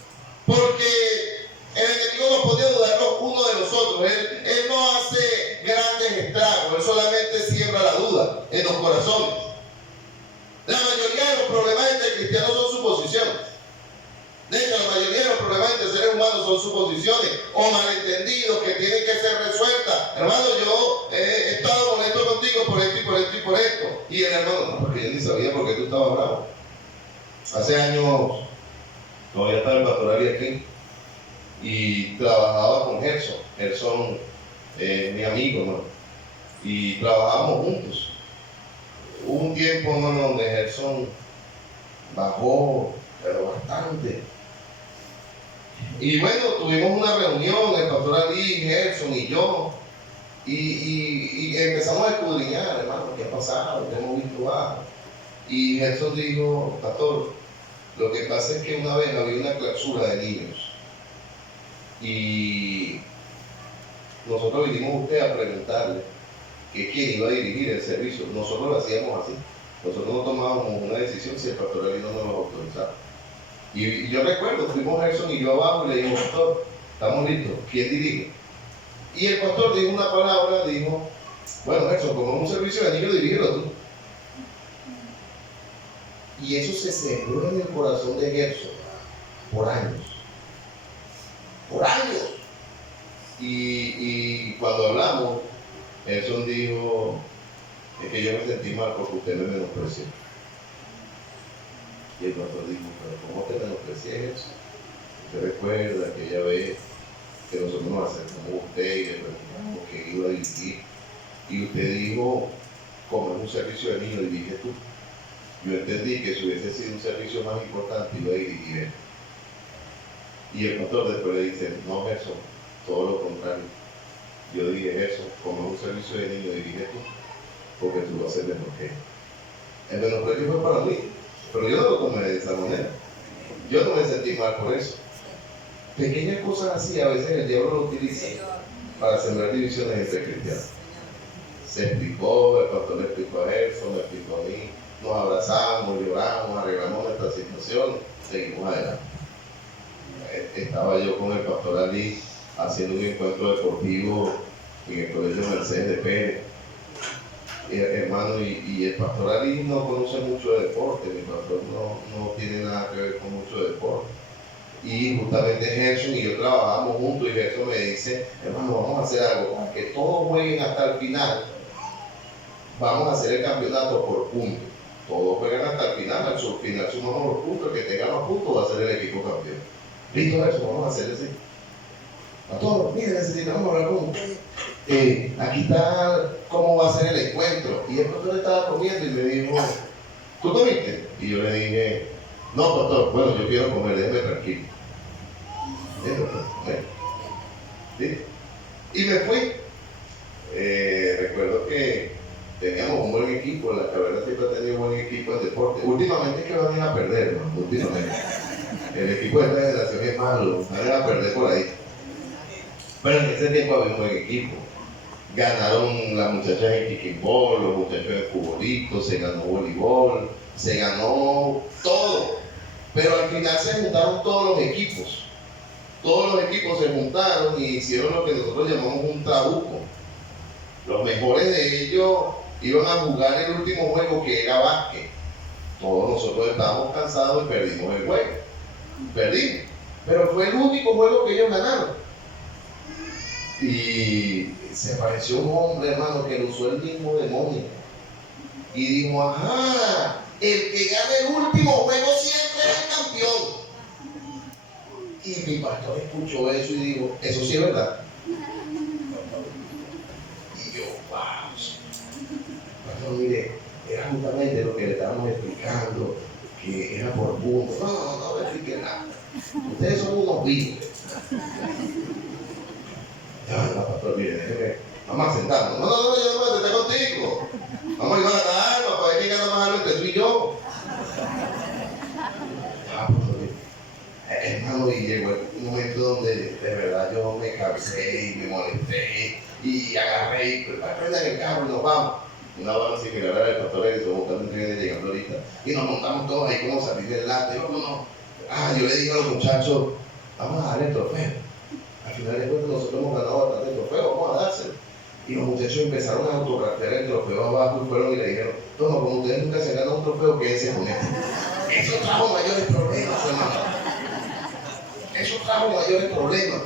Porque el enemigo nos pone a dudar los unos de los otros. Él no hace grandes estragos, él solamente siembra la duda en los corazones. La mayoría de los problemas entre cristianos son suposiciones. De hecho, la mayoría de los problemas entre seres humanos son suposiciones o malentendidos que tienen que ser resueltas. Hermano, yo he estado molesto contigo por esto y por esto y por esto. Y el hermano, no, porque yo ni sabía por qué tú estabas bravo. Hace años, todavía estaba en pastoral aquí y trabajaba con Gerson. Gerson mi amigo, hermano. Y trabajábamos juntos. Hubo un tiempo, hermano, donde Gerson bajó, pero bastante. Y bueno, tuvimos una reunión, el pastor Ali, Gerson y yo, y empezamos a escudriñar, hermano, qué ha pasado, qué hemos visto bajo. Y Gerson dijo, pastor, lo que pasa es que una vez había una clausura de niños y nosotros vinimos a usted a preguntarle que quién iba a dirigir el servicio. Nosotros lo hacíamos así, nosotros no tomábamos una decisión si el pastor Ali no nos lo autorizaba. Y yo recuerdo, fuimos Gerson y yo abajo y le dijimos, pastor, estamos listos, ¿quién dirige? Y el pastor dijo una palabra, dijo, bueno Gerson, como es un servicio de niños, dirígelo tú. Y eso se sembró en el corazón de Gerson por años. Por años. Y cuando hablamos, Gerson dijo, es que yo me sentí mal porque usted me menospreció. Y el pastor dijo, pero ¿cómo te menosprecié, Gerson? Usted recuerda aquella vez que nosotros nos acercamos a usted y le preguntamos qué iba a dirigir. Y usted dijo, como es un servicio de niños, dirige tú. Yo entendí que si hubiese sido un servicio más importante, iba a dirigir él. Y el pastor después le dice, no, Gerson, todo lo contrario. Yo dije, Gerson, como es un servicio de niños, dirige tú, porque tú lo haces mejor que él. El menosprecio fue para mí, pero yo no lo tomé de esa manera. Yo no me sentí mal por eso. Pequeñas cosas así a veces el diablo lo utiliza para sembrar divisiones entre cristianos. Se explicó, el pastor le explicó a Gerson, me explicó a mí, nos abrazamos, lloramos, arreglamos nuestra situación, seguimos adelante. Estaba yo con el pastor Ali haciendo un encuentro deportivo en el colegio Mercedes de Pérez, hermano, y el pastor Ali no conoce mucho de deporte, mi pastor no tiene nada que ver con mucho deporte. Y justamente Gerson y yo trabajamos juntos y Gerson me dice, hermano, vamos a hacer algo, para que todos jueguen hasta el final, vamos a hacer el campeonato por puntos. Todos juegan hasta el final, al final sumamos los puntos, el que tenga los puntos va a ser el equipo campeón. Listo, Gerson, vamos a hacer así. A todos, miren, necesitamos hablar con ustedes. Aquí está cómo va a ser el encuentro. Y el pastor estaba comiendo y me dijo, ¿tú comiste? Y yo le dije, no, pastor, bueno, yo quiero comer, déjeme tranquilo. Déjeme comer. ¿Sí? Y me fui. Recuerdo que teníamos un buen equipo, la caverna siempre ha tenido un buen equipo en deporte. Últimamente es que van a perder, ¿no? Últimamente. El equipo de esta generación es malo, van a perder por ahí. Pero en ese tiempo había un buen equipo. Ganaron las muchachas en kicking-ball, los muchachos en futbolito, se ganó voleibol, se ganó todo. Pero al final se juntaron todos los equipos. Todos los equipos se juntaron y hicieron lo que nosotros llamamos un trabuco. Los mejores de ellos iban a jugar el último juego, que era básquet. Todos nosotros estábamos cansados y perdimos el juego. Perdimos. Pero fue el único juego que ellos ganaron. Y se apareció un hombre, hermano, que lo usó el mismo demonio. Y dijo, ajá, el que gane el último juego siempre es el campeón. Y mi pastor escuchó eso y dijo, eso sí es verdad. Y yo, wow. Pastor, mire, era justamente lo que le estábamos explicando, que era por puntos. No me explique nada. Ustedes son unos vivos. Ya, pastor, mire, déjeme, vamos a sentarnos. No, yo no me voy a sentar contigo. Vamos a llevar a la alma para ver quién gana más algo entre tú y yo. Ya, pastor, mire. Hermano, y llegó un momento donde de verdad yo me cansé y me molesté y agarré y prendan el carro y nos vamos. Una hora similar a la del pastor Edison, justamente viene llegando ahorita, y nos montamos todos ahí como salir del lado. Yo le dije a los muchachos, vamos a darle el trofeo. Al final de cuentas nosotros hemos ganado bastante trofeo, vamos a dárselo. Y los muchachos empezaron a autografiar el trofeo abajo y fueron y le dijeron, toma, como ustedes nunca se ganan un trofeo, quédense con esto. Eso trajo mayores problemas, hermano. Eso trajo mayores problemas.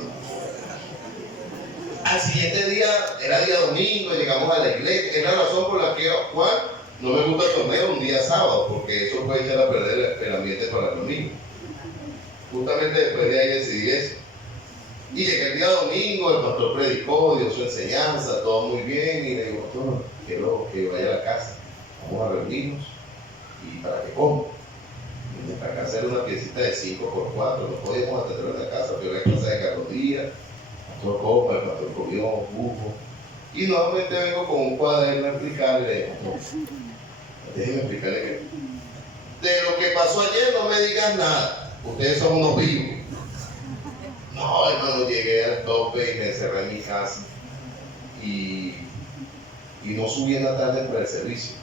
Al siguiente día, era día domingo, llegamos a la iglesia. Es la razón por la cual no me gusta el torneo un día sábado, porque eso puede echar a perder el ambiente para el domingo. Justamente después de ahí decidí eso. Y llegué el día domingo, el pastor predicó, dio su enseñanza, todo muy bien, y le digo, pastor, quiero que vaya a la casa, vamos a reunirnos y para que coma. La casa era una piecita de 5x4, no podíamos atenderlo en la casa, pero era casa de carrodía, el pastor copa, el pastor comió, bujo. Y nuevamente vengo con un cuaderno a explicarle, déjenme explicarle que de lo que pasó ayer no me digan nada, ustedes son unos vivos. No, hermano, llegué al tope y me encerré en mi casa y no subí en la tarde para el servicio.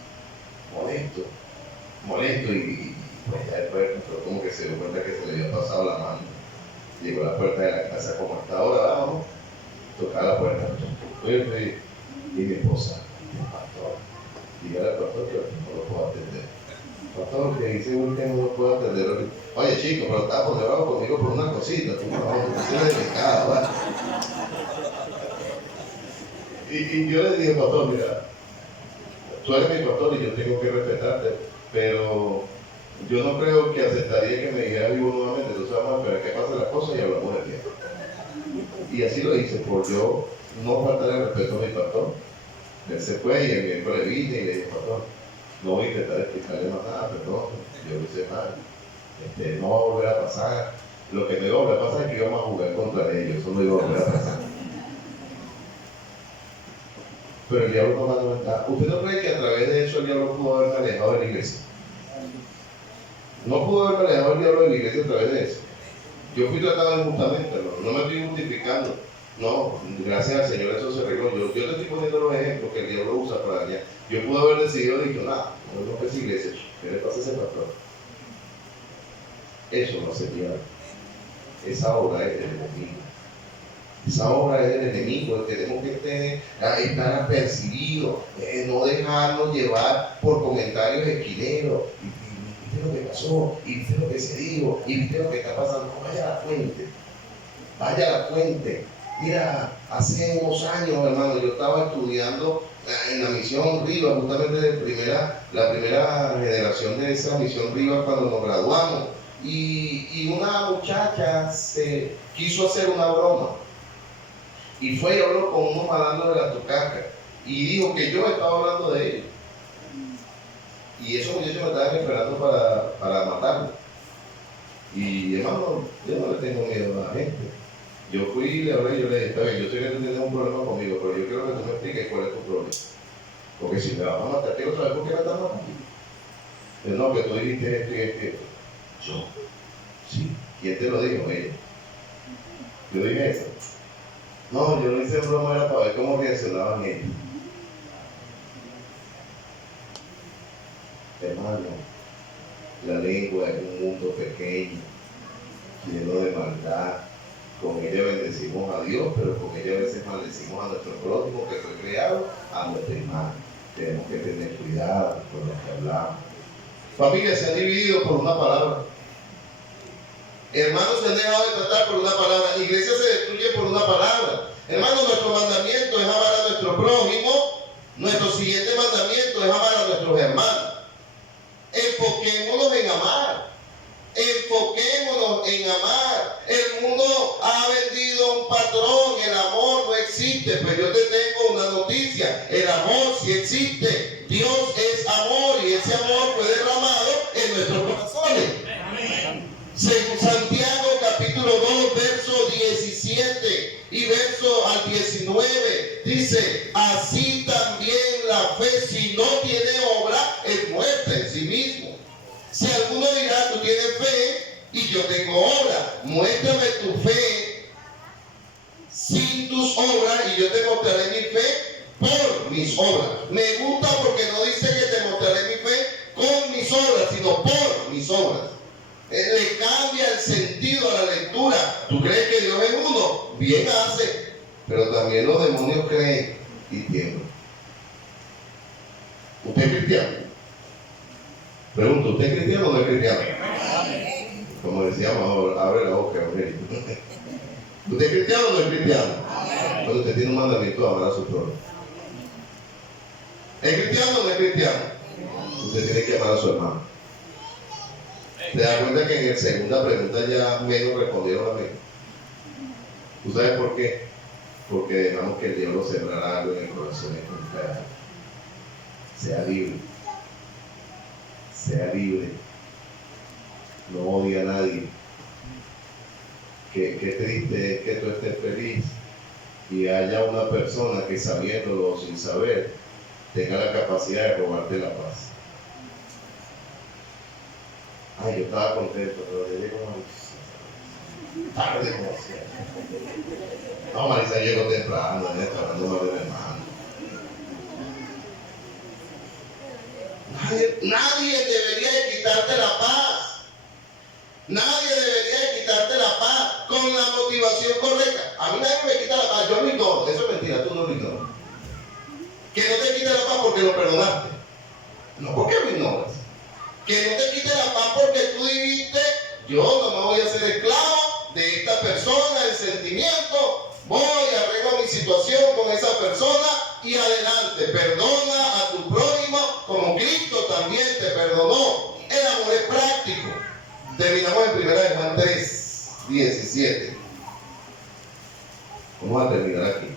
Molesto y pues ya después como que se dio cuenta que se le había pasado la mano. Llegó a la puerta de la casa como hasta ahora, vamos, tocaba la puerta. Y mi esposa, el pastor, dígale al pastor que no lo puedo atender. Pastor, que dice que no lo puedo atender. Oye chico, pero estás bravo conmigo por una cosita, tú no eres delicado, ¿vale? Y yo le dije, pastor, mira, tú eres mi pastor y yo tengo que respetarte, pero yo no creo que aceptaría que me dijera vivo nuevamente. Entonces vamos a esperar que pase las cosas y hablamos del día. Y así lo hice, por yo no faltar el respeto a mi pastor. Él se fue y el miércoles vine y le dije, pastor, no voy a intentar explicarle más nada, perdón, yo lo hice mal. No va a volver a pasar. Lo que me iba a volver a pasar es que íbamos a jugar contra ellos, eso no iba a volver a pasar. Pero el diablo tomando ventaja. ¿Usted no cree que a través de eso el diablo pudo haberme alejado de la iglesia? No pudo haberme alejado el diablo de la iglesia a través de eso. Yo fui tratado injustamente, no me estoy justificando. No, gracias al Señor eso se arregló. Yo te estoy poniendo los ejemplos que el diablo usa para dañar. Yo pude haber decidido, dicho, nada, no es esa iglesia, ¿qué le pasa a ese pastor? Eso no sería. Esa obra es del enemigo. Esa obra es del enemigo. Tenemos que estar apercibidos, no dejarnos llevar por comentarios esquineros. Y viste lo que pasó, y viste lo que se dijo, y viste lo que está pasando. No, vaya a la fuente. Vaya a la fuente. Mira, hace unos años, hermano, yo estaba estudiando en la misión Rivas, justamente la primera generación de esa misión Rivas cuando nos graduamos. Y una muchacha se quiso hacer una broma. Y fue y habló con unos malandros de la Tucaca. Y dijo que yo estaba hablando de ellos. Y esos muchachos me estaban esperando para matarme. Y hermano, yo no le tengo miedo a la gente. Yo fui y le hablé y yo le dije, está bien, yo sé que tú tienes un problema conmigo, pero yo quiero que tú me expliques cuál es tu problema. Porque si me vas a matar, quiero saber por qué me estás matando. No, que tú dijiste esto y esto y esto. Yo. Sí. ¿Quién te lo dijo? Ella. Yo dije eso. No, yo no hice broma, era para ver cómo reaccionaban ellos. Hermano, la lengua es un mundo pequeño, lleno de maldad. Con ella bendecimos a Dios, pero con ella a veces maldecimos a nuestro prójimo que fue creado, a nuestro hermano. Tenemos que tener cuidado con lo que hablamos. Familias se han dividido por una palabra. Hermanos se han dejado de tratar por una palabra. Iglesia se destruye por una palabra. Hermanos, nuestro mandamiento es amar a nuestro prójimo. Nuestro siguiente mandamiento es amar a nuestros hermanos. Enfoquémonos en amar. Enfoquémonos en amar. El mundo ha vendido un patrón. El amor no existe. Pero yo te tengo una noticia. El amor sí existe. Dios es amor y ese amor fue derramado en nuestros corazones. Según Santiago capítulo 2 verso 17 y verso al 19 dice, así también la fe si no tiene obra es muerta en sí mismo. Si alguno dirá, tú tienes fe y yo tengo obra, muéstrame tu fe sin tus obras y yo te mostraré mi fe por mis obras. Me gusta porque no dice que te mostraré mi fe con mis obras, sino por mis obras. Le cambia el sentido a la lectura. ¿Tú crees que Dios es uno? Bien hace, pero también los demonios creen y tiemblan. ¿Usted es cristiano? Pregunto, ¿usted es cristiano o no es cristiano? Como decíamos, abre la boca, Aurelio. ¿Usted es cristiano o no es cristiano? Cuando usted tiene un mandamiento de amar a su prójimo. ¿Es cristiano o no es cristiano? Usted tiene que amar a su hermano. ¿Se da cuenta que en la segunda pregunta ya menos respondieron a mí? ¿Tú sabes por qué? Porque dejamos que el diablo sembrara algo en el corazón de nuestra. Sea libre. Sea libre. no odia a nadie. Qué triste es que tú estés feliz y haya una persona que sabiéndolo o sin saber tenga la capacidad de robarte la paz. Ay, yo estaba contento, pero llegué como tarde como siempre. No, Marisa llegó temprano, está hablando mal de mi hermano. Nadie debería de quitarte la paz. Nadie debería de quitarte la paz con la motivación correcta. A mí nadie me quita la paz, yo lo ignoro. Eso es mentira, tú no lo ignoras. Que no te quite la paz porque lo perdonaste. No porque lo ignoras. Que no te quite la paz porque tú dijiste, yo no me voy a hacer esclavo de esta persona, el sentimiento, voy a arreglar mi situación con esa persona y adelante. Perdona a tu prójimo como Cristo también te perdonó. El amor es práctico. Terminamos en 1 Juan 3, 17. Vamos a terminar aquí.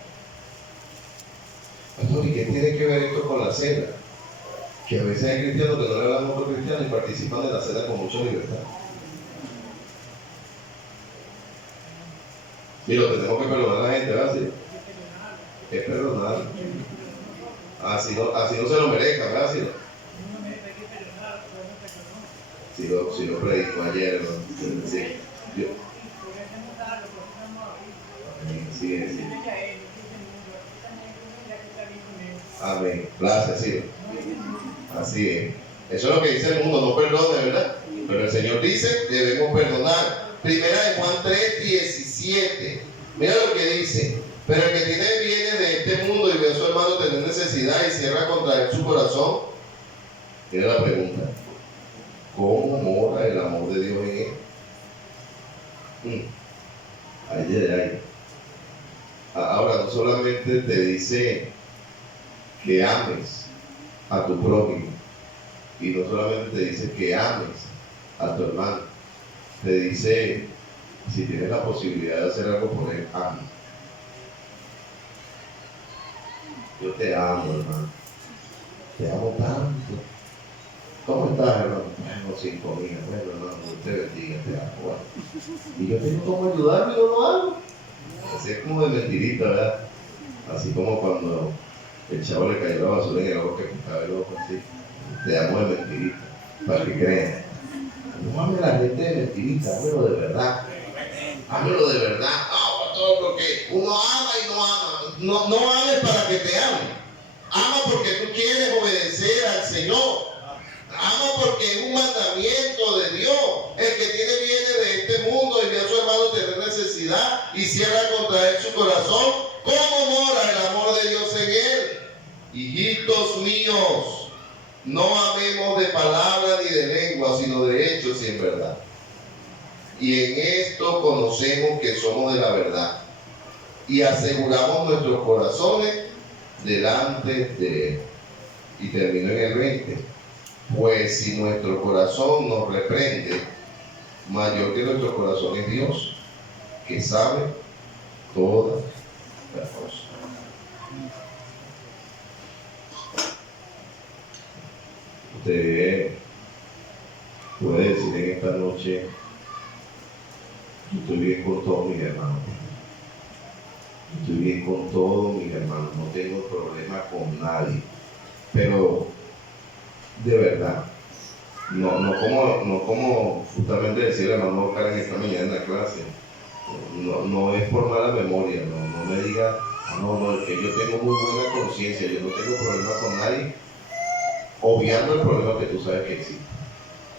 Pastor, ¿y qué tiene que ver esto con la cena? Que a veces hay cristianos que no le hablan a otros cristianos y participan de la cena con mucha libertad. Y lo tenemos que perdonar a la gente, ¿verdad? Sí. Es perdonar. Así no se lo merezca, ¿verdad? Si lo predicó ayer, ¿no? Sí. Sí. Amén. Gracias, sí. Así es. Eso es lo que dice el mundo, no perdone, ¿verdad? Pero el Señor dice, debemos perdonar. 1 Juan 3, 17. Mira lo que dice. Pero el que tiene bienes de este mundo y ve a su hermano tener necesidad y cierra contra él su corazón. Mira la pregunta. ¿Cómo mora el amor de Dios en él? Ay. Ahora, no solamente te dice que ames a tu prójimo, y no solamente te dice que ames a tu hermano, te dice, si tienes la posibilidad de hacer algo por él, ama. Yo te amo, hermano. Te amo tanto. ¿Cómo estás, hermano? Bueno, 5 días. Bueno, hermano, Dios te bendiga, te amo. Bueno. Y yo tengo cómo ayudarme y no lo hago. Así es como de mentirita, ¿verdad? Así como cuando el chavo le cayó la basura en el ojo que pintaba el ojo así. Te amo de mentirita, para que crean. No hable a la gente de mentirita, hámelo de verdad. Hámelo de verdad. Pastor, porque uno ama y no ama. No ames para que te ame. Ama porque tú quieres obedecer al Señor. Ama porque es un mandamiento de Dios. El que tiene bienes de este mundo y ve a su hermano tener necesidad y cierra contra él su corazón, ¿cómo mora el amor de Dios en él? Hijitos míos, no amemos de palabra ni de lengua, sino de hechos y en verdad. Y en esto conocemos que somos de la verdad y aseguramos nuestros corazones delante de él. Y terminó en el 20. Pues si nuestro corazón nos reprende, mayor que nuestro corazón es Dios, que sabe todas las cosas. Usted puede decir en esta noche, yo estoy bien con todos mis hermanos. Estoy bien con todos mis hermanos, no tengo problema con nadie. Pero de verdad, no como justamente decía el hermano Karen esta mañana en la clase, no es por mala memoria, no me diga, no, es que yo tengo muy buena conciencia, yo no tengo problema con nadie, obviando el problema que tú sabes que existe.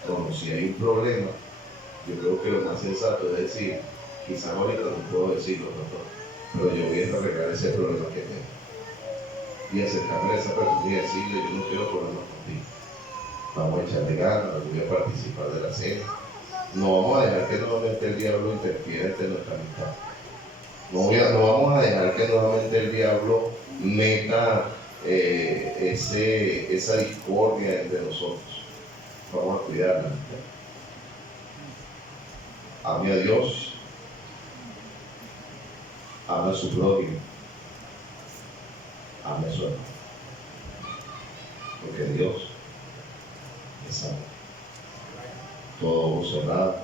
No, si hay un problema, yo creo que lo más sensato es decir, quizás ahorita no puedo decirlo, pero yo voy a arreglar ese problema que tengo. Y acercarme a esa persona y decirle, yo no quiero problemas contigo. Vamos a echarle ganas, voy a participar de la cena. No vamos a dejar que nuevamente el diablo interfiera entre nuestra amistad. No vamos a dejar que nuevamente el diablo meta esa discordia entre nosotros. Vamos a cuidarla. Ame a Dios, ame a su prójimo, ame a su hermano. Porque Dios es amor. todo ojo cerrado,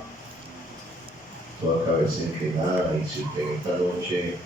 toda cabeza inclinada. Y si usted esta noche